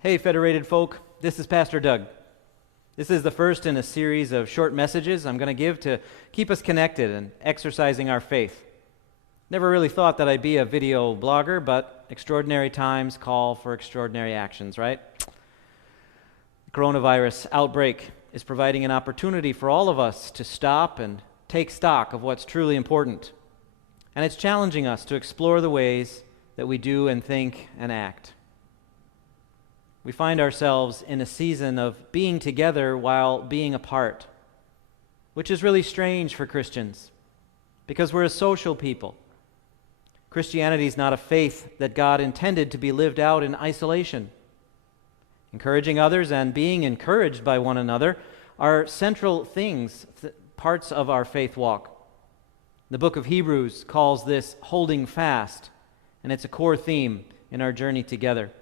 Hey, Federated folk, this is Pastor Doug. This is the first in a series of short messages I'm going to give to keep us connected and exercising our faith. Never really thought that I'd be a video blogger, but extraordinary times call for extraordinary actions, right? The coronavirus outbreak is providing an opportunity for all of us to stop and take stock of what's truly important. And it's challenging us to explore the ways that we do and think and act. We find ourselves in a season of being together while being apart, which is really strange for Christians because we're a social people. Christianity is not a faith that God intended to be lived out in isolation. Encouraging others and being encouraged by one another are central things, parts of our faith walk. The book of Hebrews calls this holding fast, and it's a core theme in our journey together.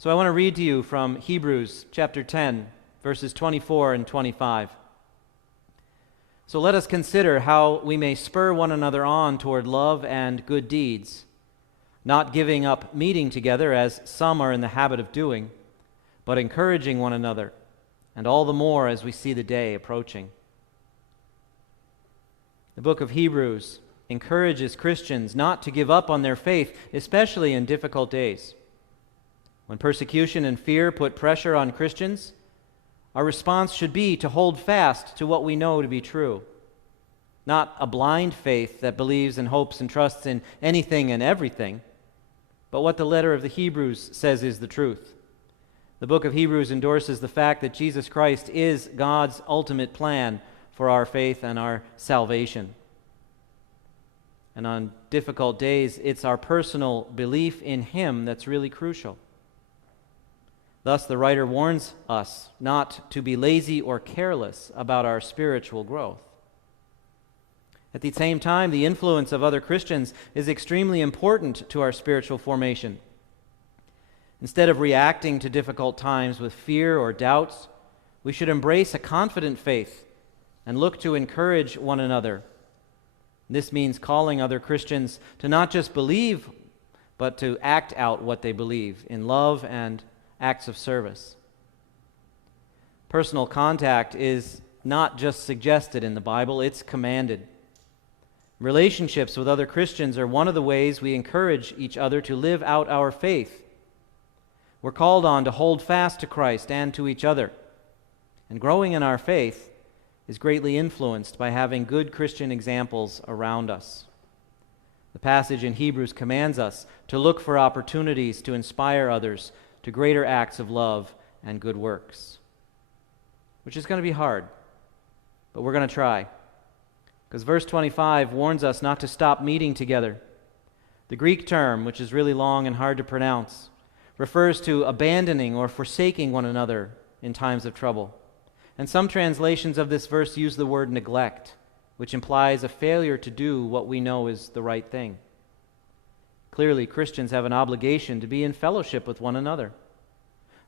So I want to read to you from Hebrews chapter 10, verses 24 and 25. So let us consider how we may spur one another on toward love and good deeds, not giving up meeting together as some are in the habit of doing, but encouraging one another, and all the more as we see the day approaching. The book of Hebrews encourages Christians not to give up on their faith, especially in difficult days. When persecution and fear put pressure on Christians, our response should be to hold fast to what we know to be true. Not a blind faith that believes and hopes and trusts in anything and everything, but what the letter of the Hebrews says is the truth. The book of Hebrews endorses the fact that Jesus Christ is God's ultimate plan for our faith and our salvation. And on difficult days, it's our personal belief in Him that's really crucial. Thus, the writer warns us not to be lazy or careless about our spiritual growth. At the same time, the influence of other Christians is extremely important to our spiritual formation. Instead of reacting to difficult times with fear or doubts, we should embrace a confident faith and look to encourage one another. This means calling other Christians to not just believe, but to act out what they believe in love and acts of service. Personal contact is not just suggested in the Bible, it's commanded. Relationships with other Christians are one of the ways we encourage each other to live out our faith. We're called on to hold fast to Christ and to each other. And growing in our faith is greatly influenced by having good Christian examples around us. The passage in Hebrews commands us to look for opportunities to inspire others to greater acts of love and good works, which is going to be hard, but we're going to try. Because verse 25 warns us not to stop meeting together. The Greek term, which is really long and hard to pronounce, refers to abandoning or forsaking one another in times of trouble. And some translations of this verse use the word neglect, which implies a failure to do what we know is the right thing. Clearly, Christians have an obligation to be in fellowship with one another.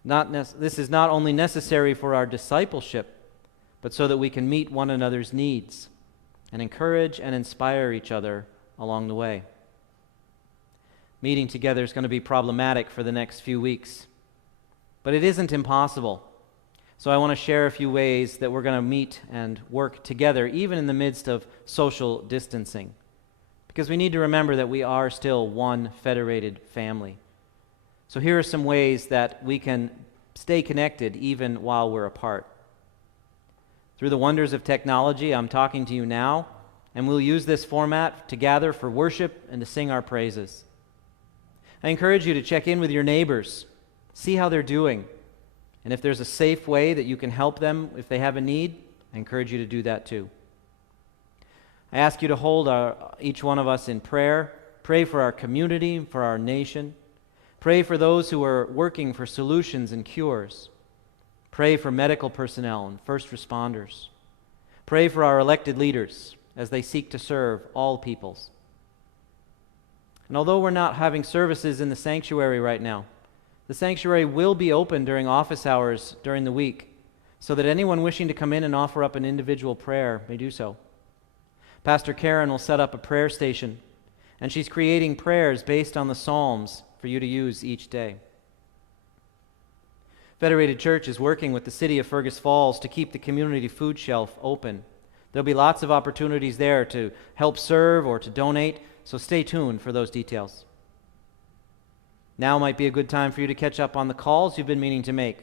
This is not only necessary for our discipleship, but so that we can meet one another's needs and encourage and inspire each other along the way. Meeting together is going to be problematic for the next few weeks, but it isn't impossible. So I want to share a few ways that we're going to meet and work together, even in the midst of social distancing. Because we need to remember that we are still one federated family. So here are some ways that we can stay connected even while we're apart. Through the wonders of technology, I'm talking to you now, and we'll use this format to gather for worship and to sing our praises. I encourage you to check in with your neighbors, see how they're doing, and if there's a safe way that you can help them if they have a need, I encourage you to do that too. I ask you to hold each one of us in prayer. Pray for our community, for our nation. Pray for those who are working for solutions and cures. Pray for medical personnel and first responders. Pray for our elected leaders as they seek to serve all peoples. And although we're not having services in the sanctuary right now, the sanctuary will be open during office hours during the week so that anyone wishing to come in and offer up an individual prayer may do so. Pastor Karen will set up a prayer station, and she's creating prayers based on the Psalms for you to use each day. Federated Church is working with the city of Fergus Falls to keep the community food shelf open. There'll be lots of opportunities there to help serve or to donate, so stay tuned for those details. Now might be a good time for you to catch up on the calls you've been meaning to make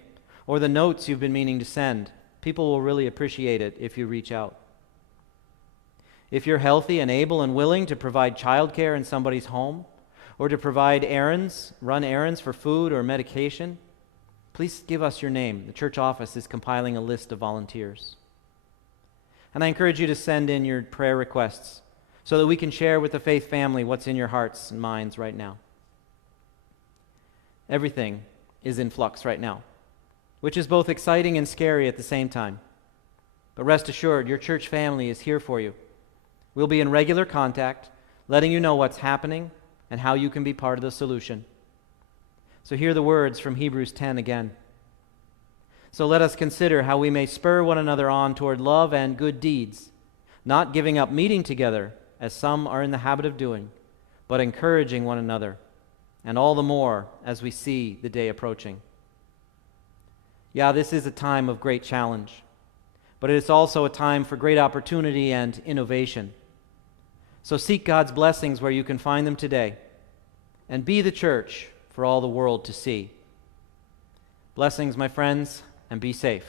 or the notes you've been meaning to send. People will really appreciate it if you reach out. If you're healthy and able and willing to provide childcare in somebody's home or to provide errands, run errands for food or medication, please give us your name. The church office is compiling a list of volunteers. And I encourage you to send in your prayer requests so that we can share with the faith family what's in your hearts and minds right now. Everything is in flux right now, which is both exciting and scary at the same time. But rest assured, your church family is here for you. We'll be in regular contact, letting you know what's happening and how you can be part of the solution. So hear the words from Hebrews 10 again. So let us consider how we may spur one another on toward love and good deeds, not giving up meeting together, as some are in the habit of doing, but encouraging one another, and all the more as we see the day approaching. Yeah, this is a time of great challenge, but it is also a time for great opportunity and innovation. So seek God's blessings where you can find them today, and be the church for all the world to see. Blessings, my friends, and be safe.